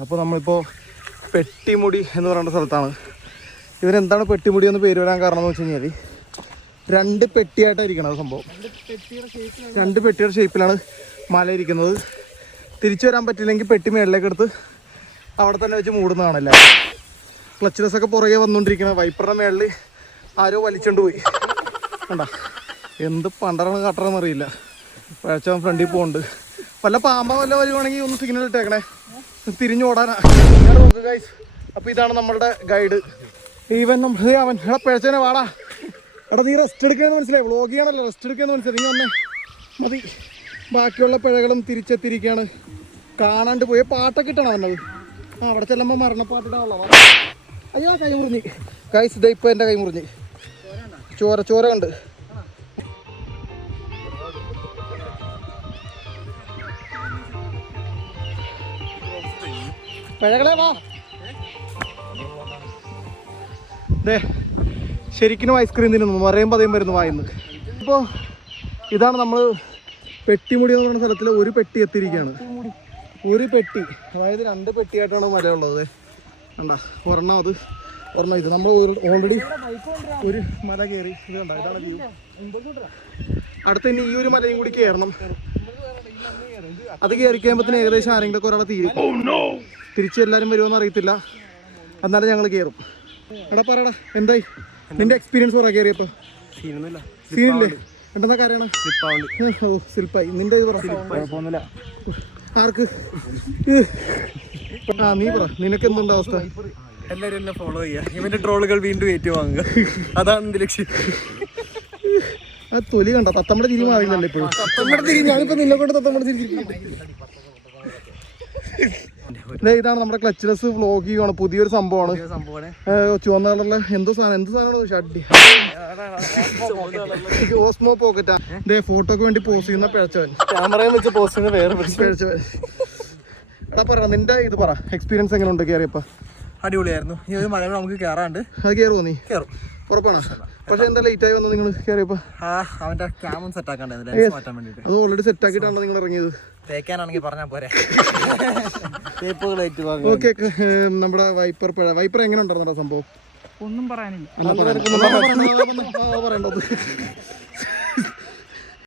അപ്പോൾ നമ്മളിപ്പോൾ പെട്ടിമുടി എന്ന് പറയുന്ന സ്ഥലത്താണ്. ഇതിനെന്താണ് പെട്ടിമുടി എന്ന് പേര് വരാൻ കാരണം എന്ന് വെച്ച് കഴിഞ്ഞാൽ 2 പെട്ടിയായിട്ടായിരിക്കണം സംഭവം. 2 പെട്ടിയുടെ ഷേപ്പിലാണ് മല ഇരിക്കുന്നത്. തിരിച്ചു വരാൻ പറ്റില്ലെങ്കിൽ പെട്ടി മേളിലേക്ക് എടുത്ത് അവിടെ തന്നെ വെച്ച് മൂടുന്നതാണല്ല. ക്ലച്ച്ലെസ്സൊക്കെ പുറകെ വന്നുകൊണ്ടിരിക്കണം. വൈപ്പറിൻ്റെ മേളിൽ ആരോ വലിച്ചുകൊണ്ട് പോയി. കണ്ട എന്ത് പണ്ടറാണ് കാട്ടണമെന്ന് അറിയില്ല. പഴച്ചവൻ ഫ്രണ്ടിൽ പോകുന്നുണ്ട്. വല്ല പാമ്പ വല്ല വരുവാണെങ്കിൽ ഒന്ന് സിഗ്നൽ ഇട്ടേക്കണേ, തിരിഞ്ഞോടാനാ. നോക്കുക ഗൈസ്, അപ്പോൾ ഇതാണ് നമ്മളുടെ ഗൈഡ്. ഈവൻ അവൻ എടാ പിഴച്ചവനെ വാടാ, എടാ നീ റെസ്റ്റ് എടുക്കുകയെന്ന് മനസ്സിലായി. വ്ളോഗ് ചെയ്യണല്ലോ, റെസ്റ്റ് എടുക്കുകയെന്ന് മനസ്സിലായി. നീ വന്നേ മതി. ബാക്കിയുള്ള പിഴകളും തിരിച്ചെത്തിയിരിക്കുകയാണ്. കാണാണ്ട് പോയ പാട്ടൊക്കെ ഇട്ടാണ് വന്നത്. അവിടെ ചെല്ലുമ്പോൾ മരണപ്പാട്ടിടാനുള്ള. അയ്യോ കൈ മുറിഞ്ഞ് ഗൈസ്, ഇതേ ഇപ്പോൾ എൻ്റെ കൈ മുറിഞ്ഞ് ചോര കണ്ട്. പഴകളെ വാ. അതെ ശരിക്കും ഐസ്ക്രീം തിന്നുന്നു, പറയുമ്പോൾ അതേം വരുന്നു വായിന്ന്. ഇപ്പോൾ ഇതാണ് നമ്മൾ പെട്ടിമുടി എന്ന് പറയുന്ന സ്ഥലത്തിൽ ഒരു പെട്ടി എത്തിയിരിക്കുകയാണ്. ഒരു പെട്ടി, അതായത് 2 പെട്ടിയായിട്ടാണ് മലയുള്ളത്. കണ്ട ഒരെണ്ണം അത്, ഒരെണ്ണം ഇത്. നമ്മൾ ഓൾറെഡി ഒരു മല കയറി. ഇത് കണ്ട, ഇതാണ് വ്യൂ. അടുത്ത ഇനി ഈ ഒരു മലയും കൂടി കയറണം. അത് കയറി കഴിയുമ്പോഴത്തേന് ഏകദേശം ആരെങ്കിലും ഒരാളെ തീരും. തിരിച്ച് എല്ലാവരും വരുമെന്ന് അറിയത്തില്ല, എന്നാലും ഞങ്ങൾ കയറും. എടാ പറയടാ, എന്തായി നിന്റെ എക്സ്പീരിയൻസ് പറയാ കയറിയപ്പോൾ? സീനില്ലേ? എന്താ കാര്യമാണ്? ഓ സ്ലിപ്പായി. നിന്റെ ഇത് കുഴപ്പമൊന്നുമില്ല. ആർക്ക്? ആ നീ പറ, നിനക്ക് എന്തുണ്ട് അവസ്ഥ? എല്ലാവരും എന്നെ ഫോളോ ചെയ്യുക, ഇവന്റെ ട്രോളുകൾ വീണ്ടും ഏറ്റുവാങ്ങുക, അതാണ് എന്റെ ലക്ഷ്യം. ആ തൊലി കണ്ട തത്തമ്മടെ തിരി മാറിയില്ലല്ലോ ഇപ്പോഴും. തത്തമ്മടെ തിരി ഞാനിപ്പോ നിന്നെ കൊണ്ട് തത്തമ്മടെ തിരി. ഇതാണ് നമ്മുടെ ക്ലച്ച്ലെസ് വ്ളോഗ് ചെയ്യുവാണ്. പുതിയൊരു സംഭവമാണ്. ചുവന്ന കളറിലെ എന്തോ സാധനമാണ് ഷഡ്ഡി, ഓസ്മോ പോക്കറ്റാ. ഇതേ ഫോട്ടോക്ക് വേണ്ടി പോസ്റ്റ് ചെയ്യുന്ന പിഴച്ചവൻ, ക്യാമറയിൽ വെച്ച് പോസ്റ്റ് ചെയ്യുന്ന വേറെ പിഴച്ചവൻ. എടാ പറ, നിന്റെ ഇത് പറ, എക്സ്പീരിയൻസ് എങ്ങനെ ഉണ്ട് കയറിയപ്പോ? അടിപൊളിയായിരുന്നു. ഈ ഒരു മല നമുക്ക് കയറാണ്ട്. അത് കയറുമോ? നീ കയറും ഉറപ്പാണ്. പക്ഷെ എന്താ ലേറ്റ് ആയി വന്നു നിങ്ങൾ കയറിയപ്പോ? അവന്റെ ക്യാമറ സെറ്റ് ആക്കാണ്ടായിരുന്നു, മാറ്റാൻ വേണ്ടിട്ട്. അത് ഓൾറെഡി സെറ്റ് ആക്കിയിട്ടാണോ നിങ്ങൾ ഇറങ്ങിയത്? തേക്കാനാണെങ്കിൽ പറഞ്ഞാൽ പോരെ. ഓക്കെ, നമ്മുടെ വൈപ്പർ എങ്ങനെ ഉണ്ടായിരുന്ന സംഭവം? ഒന്നും പറയാനില്ല. പറയണ്ടത്